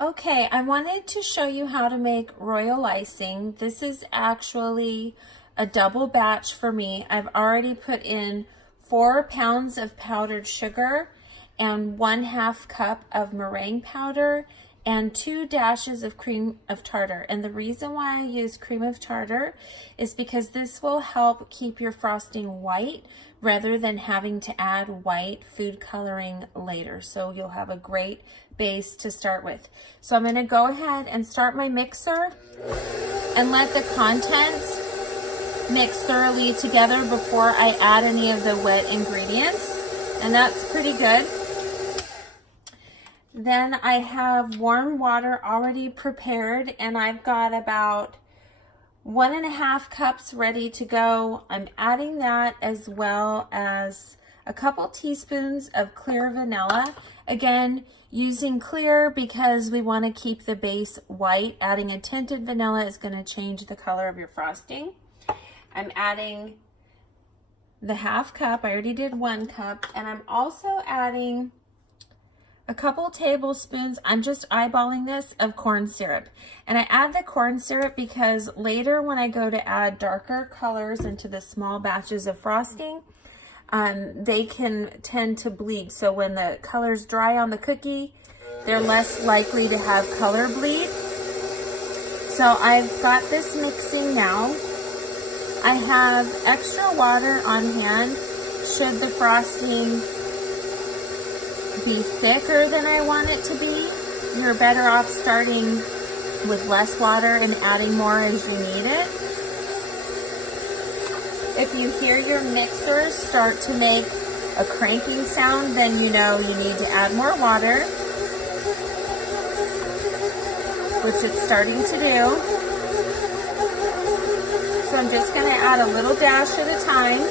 Okay, I wanted to show you how to make royal icing. This is actually a double batch for me. I've already put in 4 pounds of powdered sugar and 1/2 cup of meringue powder and 2 dashes of cream of tartar. And the reason why I use cream of tartar is because this will help keep your frosting white rather than having to add white food coloring later. So you'll have a great base to start with. So I'm gonna go ahead and start my mixer and let the contents mix thoroughly together before I add any of the wet ingredients. And that's pretty good. Then I have warm water already prepared, and I've got about 1.5 cups ready to go. I'm adding that as well as a couple teaspoons of clear vanilla. Again, using clear because we want to keep the base white. Adding a tinted vanilla is going to change the color of your frosting. I'm adding the 1/2 cup. I already did 1 cup. And I'm also adding a couple tablespoons, I'm just eyeballing this, of corn syrup. And I add the corn syrup because later when I go to add darker colors into the small batches of frosting, they can tend to bleed. So when the colors dry on the cookie, they're less likely to have color bleed. So I've got this mixing now. I have extra water on hand should the frosting be thicker than I want it to be. You're better off starting with less water and adding more as you need it. If you hear your mixer start to make a cranking sound, then you know you need to add more water, which it's starting to do. So I'm just going to add a little dash at a time.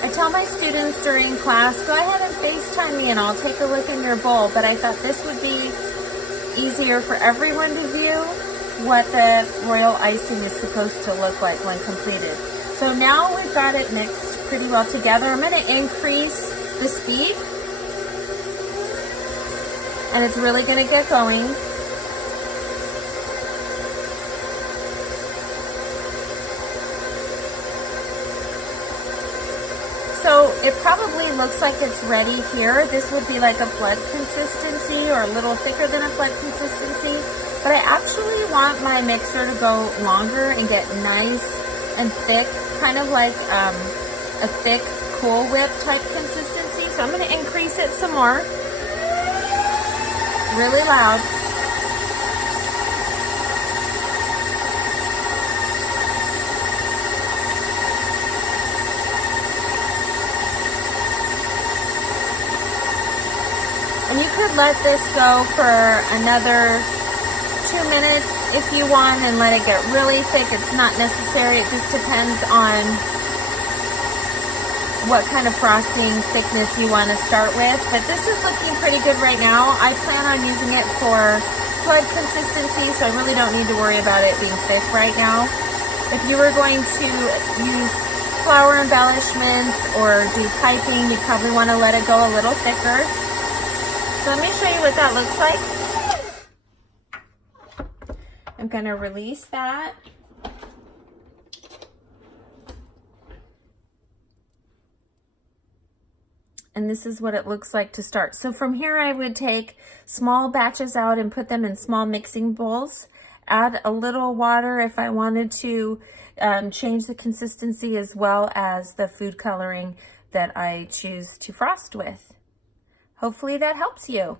I tell my students during class, go ahead and FaceTime me and I'll take a look in your bowl, but I thought this would be easier for everyone to view what the royal icing is supposed to look like when completed. So now we've got it mixed pretty well together. I'm going to increase the speed, and it's really going to get going. So it probably looks like it's ready here. This would be like a flood consistency or a little thicker than a flood consistency. But I actually want my mixer to go longer and get nice and thick, kind of like a thick Cool Whip type consistency. So I'm going to increase it some more. It's really loud. And you could let this go for another 2 minutes if you want and let it get really thick. It's not necessary. It just depends on what kind of frosting thickness you want to start with. But this is looking pretty good right now. I plan on using it for flood consistency, so I really don't need to worry about it being thick right now. If you were going to use flour embellishments or do piping, you probably want to let it go a little thicker. So let me show you what that looks like. I'm going to release that. And this is what it looks like to start. So from here I would take small batches out and put them in small mixing bowls. Add a little water if I wanted to change the consistency, as well as the food coloring that I choose to frost with. Hopefully that helps you.